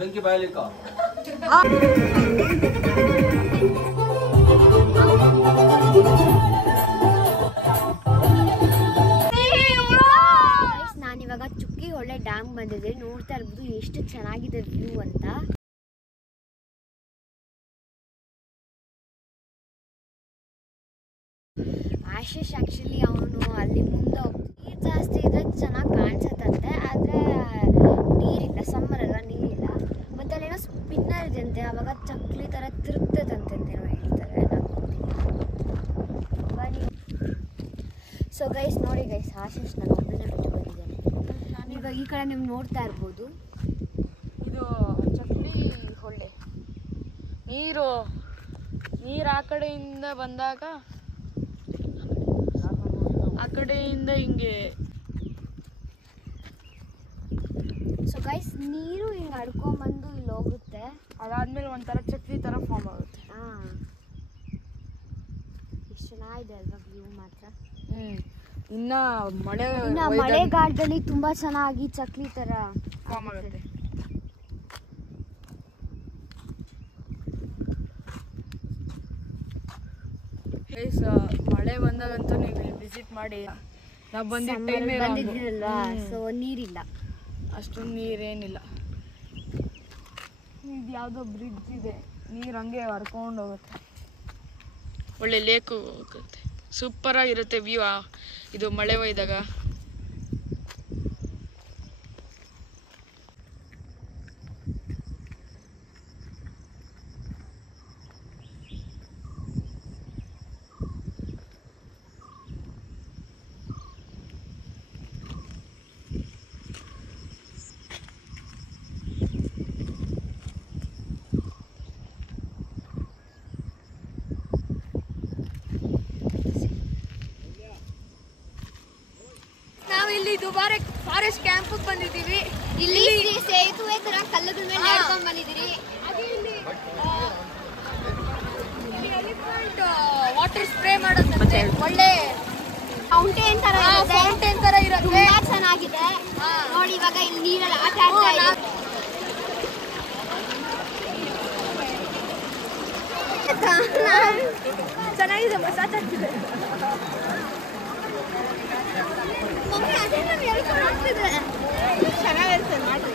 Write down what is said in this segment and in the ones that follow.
ಬೆಂಕಿ ಬಾಯಲಿಕ್ಕ ನಾನಿವಾಗ ಚುಕ್ಕಿಹೊಳೆ ಡ್ಯಾಮ್ ಬಂದಿದೆ. ನೋಡ್ತಾ ಇರ್ಬೋದು ಎಷ್ಟು ಚೆನ್ನಾಗಿದೆ ವ್ಯೂ ಅಂತ. ಆಶೀಶ್ ಆಕ್ಚುಲಿ ಅವನು ಅಲ್ಲಿ ಮುಂದೆ ನೀರು ಜಾಸ್ತಿ ಇದ್ರೆ ಚೆನ್ನಾಗಿ ಕಾಣಿಸುತ್ತಂತೆ, ಆದರೆ ನೀರಿಲ್ಲ, ಸಮ್ಮರ್ ಅಲ್ಲ, ನೀರಿಲ್ಲ. ಮತ್ತೆ ಅಲ್ಲೇನೋ ಸ್ಪಿನ್ನರ್ ಇದೆಯಂತೆ, ಅವಾಗ ಚಕ್ಲಿ ಥರ ತಿರುಗ್ತದಂತೆ ಏನೋ ಹೇಳ್ತಾರೆ, ಸೊ ಗೈಸ್ ನೋಡಿ ಗೈಸ್, ಆಶೀಶ್ ನಾನು ಒಬ್ಬನೇ ಬಿಟ್ಟು ಬಂದಿದ್ದೇನೆ. ಇವಾಗ ಈ ಕಡೆ ನೀವು ನೋಡ್ತಾ ಇರ್ಬೋದು, ಇದು ಚಕ್ಲಿ ಹೊಳೆ. ನೀರು ಆ ಕಡೆಯಿಂದ ಬಂದಾಗ ಆ ಕಡೆಯಿಂದ ಹಿಂಗೆ, ಸೊ ಗೈಸ್ ನೀರು ಹಿಂಗೆ ಹಡ್ಕೊಂಬಂದು ಇಲ್ಲಿ ಹೋಗುತ್ತೆ. ಅದಾದ್ಮೇಲೆ ಒಂಥರ ಚಕ್ಲಿ ಥರ ಫಾರ್ಮ್ ಆಗುತ್ತೆ. ಎಷ್ಟು ಚೆನ್ನಾಗಿದೆ ಅಲ್ವಾ ವ್ಯೂ ಮಾತ್ರ. ಇನ್ನ ಮಳೆಗಾಲದಲ್ಲಿ ತುಂಬಾ ಚೆನ್ನಾಗಿ ಚಕ್ಲಿ ತರ ಫಾರ್ಮ್ ಆಗುತ್ತೆ. ಮಳೆ ಬಂದಾಗಂತೂ ನೀವು ವಿಸಿಟ್ ಮಾಡಿ. ನಾವು ಬಂದಿದ್ದೀರಲ್ವಾ, ಸೊ ನೀರಿಲ್ಲ, ಅಷ್ಟೊಂದು ನೀರೇನಿಲ್ಲ. ಇದು ಯಾವುದೋ ಬ್ರಿಡ್ಜ್ ಇದೆ, ನೀರು ಹಂಗೆ ಹರ್ಕೊಂಡು ಹೋಗುತ್ತೆ. ಒಳ್ಳೆ ಲೇಕು ಹೋಗುತ್ತೆ, ಸೂಪರ್ ಆಗಿರುತ್ತೆ ವ್ಯೂ. ಇದು ಮಳೆ ಒಯ್ದಾಗ ಇಲ್ಲಿ ದುಬಾರೆ ಫಾರೆಸ್ಟ್ ಕ್ಯಾಂಪ್ ಬಂದಿದ್ದೀವಿ. ಇಲ್ಲಿ ಸೇತುವೆ ತರ ಕಲ್ಲುಗಳ ಮೇಲೆ ನಡ್ಕೊಂಡ್ ಬಂದಿದ್ದೀರಿ. ಇಲ್ಲಿ ಎಲಿಫೆಂಟ್ ವಾಟರ್ ಸ್ಪ್ರೇ ಮಾಡೋದಂತೆ, ಒಳ್ಳೆ ಫೌಂಟೇನ್ ತರ ಇರುತ್ತೆ, ತುಂಬಾ ಚೆನ್ನಾಗಿದೆ. ನೋಡಿ ಇವಾಗ ಇಲ್ಲಿ ನೀರಲ್ಲಿ ಆಟ ಆಡ್ತಾ ಇದ್ದಾರೆ. ಚೆನ್ನಾಗಿದೆ, ಮಸಾಜ್ ಆಗ್ತಿದೆ. ಚೆನ್ನಾಗಿರುತ್ತೆ ಮಾಡಿ.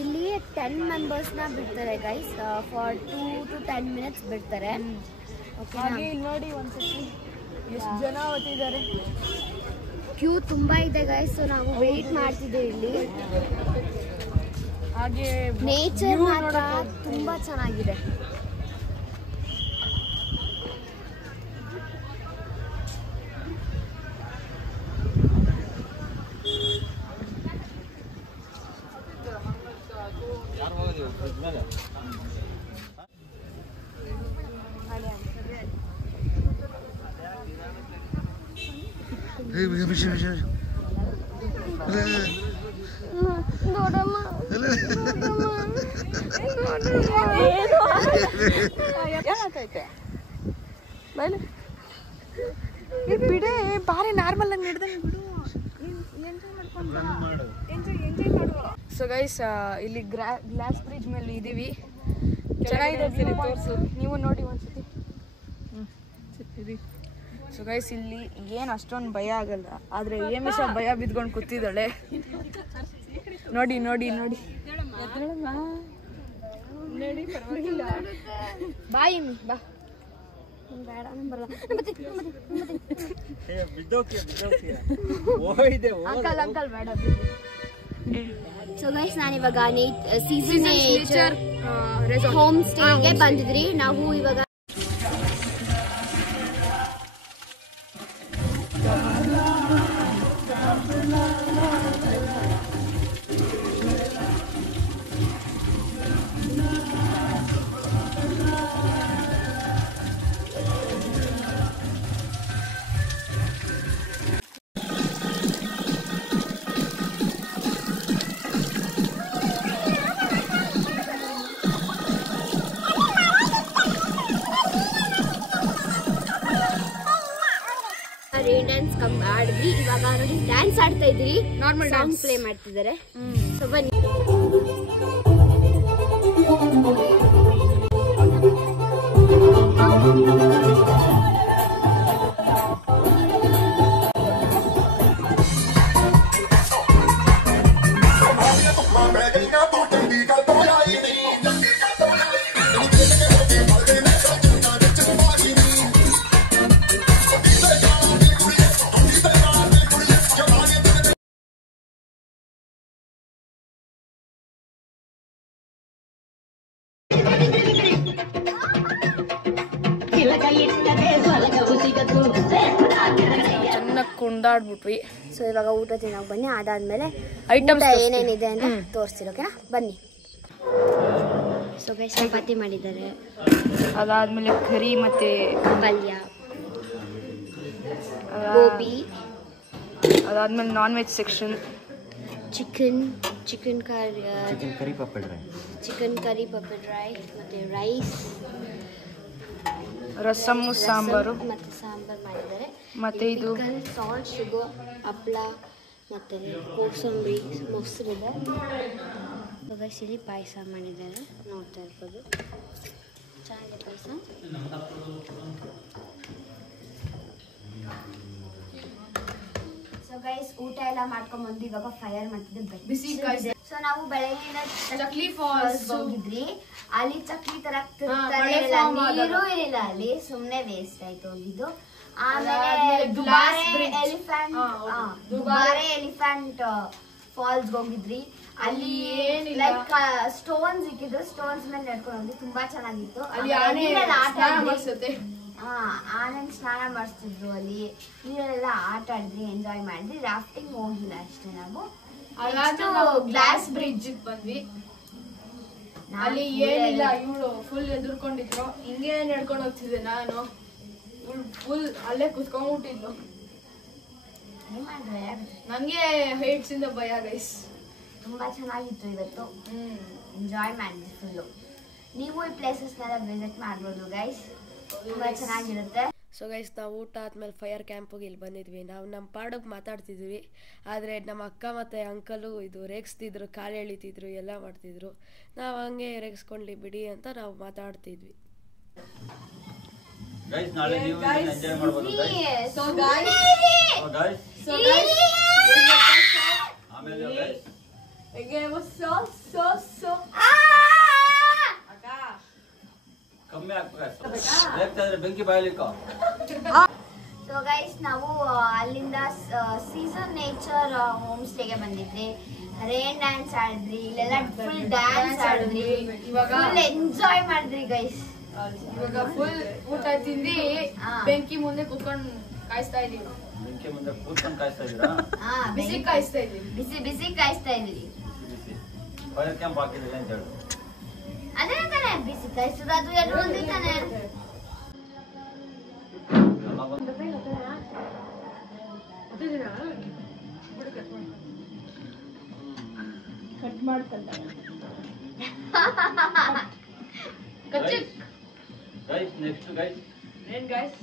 ಇಲ್ಲಿ 10 ಮೆಂಬರ್ಸ್ನ ಬಿಡ್ತಾರೆ ಗೈಸ್, ಫಾರ್ 2 to 10 minutes ಬಿಡ್ತಾರೆ. ಹಾಗೆ ಇಲ್ಲಿ ನೋಡಿ ಒಂದ್ಸತಿ ಎಷ್ಟು ಜನ ಓದ್ತಿದ್ದಾರೆ. ಕ್ಯೂ ತುಂಬಾ ಇದೆ ಗೈಸ್, ಸೊ ನಾವು ವೇಟ್ ಮಾಡ್ತಿದ್ದೇವೆ ಇಲ್ಲಿ. ಹಾಗೆ ನೇಚರ್ ಮಾತ್ರ ತುಂಬಾ ಚೆನ್ನಾಗಿದೆ. ಬಿಡೆ ಬಾರಿ ನಾರ್ಮಲ್ ಆಗಿ ನಡೆದಂಗೆ ಬಿಡು, ಎಂಜಾಯ್ ಮಾಡು. ಸೊ ಗೈಸ್ ಇಲ್ಲಿ ಗ್ಲಾಸ್ ಬ್ರಿಡ್ಜ್ ಮೇಲೆ ಇದೀವಿ. ಚೆನ್ನಾಗಿದೆ, ನೀವು ನೋಡಿ ಒಂದ್ಸತಿ. ಸೊ ಗೈಸ್ ಇಲ್ಲಿ ಏನು ಅಷ್ಟೊಂದು ಭಯ ಆಗಲ್ಲ, ಆದರೆ ಏಮಿಷ ಭಯ ಬಿದ್ಕೊಂಡು ಕೂತಿದ್ದಾಳೆ. ನೋಡಿ ನೋಡಿ ನೋಡಿ ಬಾಯಿ ಬಾ. ಅಂಕಲ್ ಬೇಡ. ಸೊ ಗೈಸ್ ನಾನಿವಾಗ ಸೀಸನ್ ನೇಚರ್ ಹೋಮ್ ಸ್ಟೇಗೆ ಬಂದಿದ್ರಿ. ನಾವು ಇವಾಗ ರೈನ್ ಡ್ಯಾನ್ಸ್ ಆಡಿದ್ವಿ. ಇವಾಗ ನೋಡಿ ಡ್ಯಾನ್ಸ್ ಆಡ್ತಾ ಇದ್ರಿ, ನಾರ್ಮಲ್ ಸಾಂಗ್ ಡ್ಯಾನ್ಸ್ ಪ್ಲೇ ಮಾಡ್ತಿದ್ದಾರೆ. ಸೊ ಬನ್ನಿ. ಚೆನ್ನಾಗಿ ಕುಂದಾಡ್ಬಿಟ್ವಿ. ಸೊ ಇವಾಗ ಊಟ ತಿನ್ನೋಕೆ ಬನ್ನಿ. ಅದಾದ್ಮೇಲೆ ಐಟಮ್ಸ್ ಏನೇನಿದೆ ಅಂತ ತೋರಿಸ್ತೀರಿ, ಓಕೆನಾ? ಬನ್ನಿ. ಸೊ ಗೈಸ್ ಚಪಾತಿ ಮಾಡಿದ್ದಾರೆ, ಅದಾದ್ಮೇಲೆ ಕರಿ ಮತ್ತೆ ಪಲ್ಯ, ಗೋಬಿ, ಅದಾದ್ಮೇಲೆ non veg section, chicken curry pepper dry, ಮತ್ತೆ ರೈಸ್, ರಸಮ್ಮು, ಸಾಂಬಾರು ಮತ್ತೆ ಸಾಂಬಾರ್ ಮಾಡಿದ್ದಾರೆ. ಮತ್ತೆ ಇದು ಸಾಲ್ಟ್, ಶುಗರ್, ಹಪ್ಪಳ, ಮತ್ತೆ ಕೋಸಂಬರಿ, ಮೊಸರಿದೆ. ಇವಾಗ ಸಿಹಿ ಪಾಯಸ ಮಾಡಿದ್ದಾರೆ, ನೋಡ್ತಾ ಇರ್ಬೋದು. ಚೆನ್ನಾಗಿದೆ ಪಾಯಸ. ಸೊ ಗೈಸ್ ಊಟ ಎಲ್ಲ ಮಾಡ್ಕೊಂಡ್ ಬಂದು ಇವಾಗ ಫೈರ್ ಮಾಡ್ತಿದ್ದೆ, ಬಿಸಿ. ಸೊ ನಾವು ಬೆಳಗ್ಗೆ ಚಕ್ಲಿ ಫಾಲ್ಸ್ ಹೋಗಿದ್ರಿ. ಅಲ್ಲಿ ಚಕ್ಲಿ ತರ ಮಳೆ form ನೀರು ಇರಲಿಲ್ಲ, ಅಲ್ಲಿ ಸುಮ್ನೆ ವೇಸ್ಟ್ ಆಯ್ತು ಹೋಗಿದ್ದು. ಆಮೇಲೆ ಅದಾದ್ಮೇಲೆ ದುಬಾರೆ bridge. ಎಲಿಫೆಂಟ್ ಫಾಲ್ಸ್ ಹೋಗಿದ್ರಿ. ಅಲ್ಲಿ ಏನಿಲ್ಲ. ಲೈಕ್ ಸ್ಟೋನ್ಸ್ ಇಕ್ಕಿದ್ರು, ಸ್ಟೋನ್ಸ್ ಮೇಲೆ ನಡ್ಕೊಂಡು ಹೋಗಿ ತುಂಬಾ ಚೆನ್ನಾಗಿತ್ತು. ಅಲ್ಲಿ ಆಮೇಲೆ ಆನೆ ನೀರಲ್ಲಿ ಆಟ ಸ್ನಾನ ಆಡಿದ್ವಿ. ಮಾಡ್ಸುತ್ತೆ. ಆನಂದ್ ಸ್ನಾನ ಮಾಡಿಸ್ತಿದ್ರು, ಅಲ್ಲಿ ನೀರೆಲ್ಲ ಆಟ ಆಡಿದ್ವಿ, ಎಂಜಾಯ್ ಮಾಡಿದ್ವಿ. ರಾಫ್ಟಿಂಗ್ ಹೋಗಿಲ್ಲ ಅಷ್ಟೇ ನಾವು. ಗ್ಲಾಸ್ ಬ್ರಿಡ್ಜ್ ಬಂದ್ವಿ. ಅಲ್ಲಿ ಏನಿಲ್ಲ, ಇವಳು ಫುಲ್ ಎದುರ್ಕೊಂಡಿದ್ರು. ಹಿಂಗೆ ನಡ್ಕೊಂಡು ಹೋಗ್ತಿದ್ದೆ ನಾನು, ಫುಲ್ ಅಲ್ಲೇ ಕುತ್ಕೊಂಡ್ಬಿಟ್ಟಿದ್ಲು. ನಂಗೆ ಹೈಟ್ಸ್ ಇಂದ ಭಯ ಗೈಸ್. ತುಂಬಾ ಚೆನ್ನಾಗಿತ್ತು ಇವತ್ತು, ಎಂಜಾಯ್ ಮಾಡಿದ್ವಿ ಫುಲ್ಲು. ನೀವು ಈ ಪ್ಲೇಸಸ್ನೆಲ್ಲ ವಿಸಿಟ್ ಮಾಡ್ಬೋದು ಗೈಸ್, ತುಂಬಾ ಚೆನ್ನಾಗಿರುತ್ತೆ. ಸೊ ಗೈಸ್, ನಾವು ಊಟ ಆದ್ಮೇಲೆ ಫೈರ್ ಕ್ಯಾಂಪಿಗೆ ಇಲ್ಲಿ ಬಂದಿದ್ವಿ. ನಾವು ನಮ್ಮ ಪಾಡಕ್ಕೆ ಮಾತಾಡ್ತಿದ್ವಿ, ಆದರೆ ನಮ್ಮ ಅಕ್ಕ ಮತ್ತು ಅಂಕಲು ಇದು ರೇಗಿಸ್ತಿದ್ರು, ಕಾಲು ಎಳಿತಿದ್ರು, ಎಲ್ಲ ಮಾಡ್ತಿದ್ರು. ನಾವು ಹಂಗೆ ರೇಗಿಸ್ಕೊಂಡ್ಲಿ ಬಿಡಿ ಅಂತ ನಾವು ಮಾತಾಡ್ತಿದ್ವಿ. ಗೈಸ್ ನಾಳೆ ನೀವು ಎಂಜಾಯ್ ಮಾಡಬಹುದು ಗೈಸ್. ಸೊ ಗೈಸ್ ಆಮೇಲೆ ಗೈಸ್ again was so ಅಕ್ಕ ಕಮ್ಮಿ ಆಗ್ಬೇಕು. ಬೇಕಾದ್ರೆ ಬೆಂಕಿ ಬಾಯಲಿಕ್ಕ. ಸೊ ಗೈಸ್ ನಾವು ಅಲ್ಲಿಂದ ಸೀಸನ್ ನೇಚರ್ ಹೋಮ್ ಸ್ಟೇಗೆ ಬಂದಿದ್ವಿ. ರೇನ್ ಡ್ಯಾನ್ಸ್ ಆಡಿದ್ರಿ, ಇಲ್ಲೆಲ್ಲ ಫುಲ್ ಡ್ಯಾನ್ಸ್ ಆಡಿದ್ರಿ, ಇವಾಗ ಫುಲ್ ಎಂಜಾಯ್ ಮಾಡಿದ್ರಿ ಗೈಸ್. ಇವಾಗ ಫುಲ್ ಊಟ ತಿಂದು ಬೆಂಕಿ ಮುಂದೆ ಕುತ್ಕೊಂಡು ಕಾಯಿಸ್ತಾ ಇದೀವಿ. ಬೆಂಕಿ ಮುಂದೆ ಕೂತ್ಕೊಂಡು ಕಾಯಿಸ್ತಾ ಇದ್ದೀರಾ? ಬಿಸಿ ಕಾಯಿಸ್ತಾ ಇದೀವಿ. ಬಿಸಿ ಕಾಯಿಸ್ತಾ ಇದ್ರಿ. ಫೈರ್ ಕ್ಯಾಂಪ್ ಹಾಕಿದ್ರೆ ಅಂತ ಹೇಳಿ. ಅದೇ ತಾನೆ ಬಿಸಿ ಕಾಯಿಸೋದು, ಅದು ಎರಡು ಒಂದೇ ತಾನೆ. ಕಟ್ ಮಾಡ್ಕೊಂಡ ಗೈಸ್ ನೆಕ್ಸ್ಟ್ ಗೈಸ್ ಏನ್ ಗೈಸ್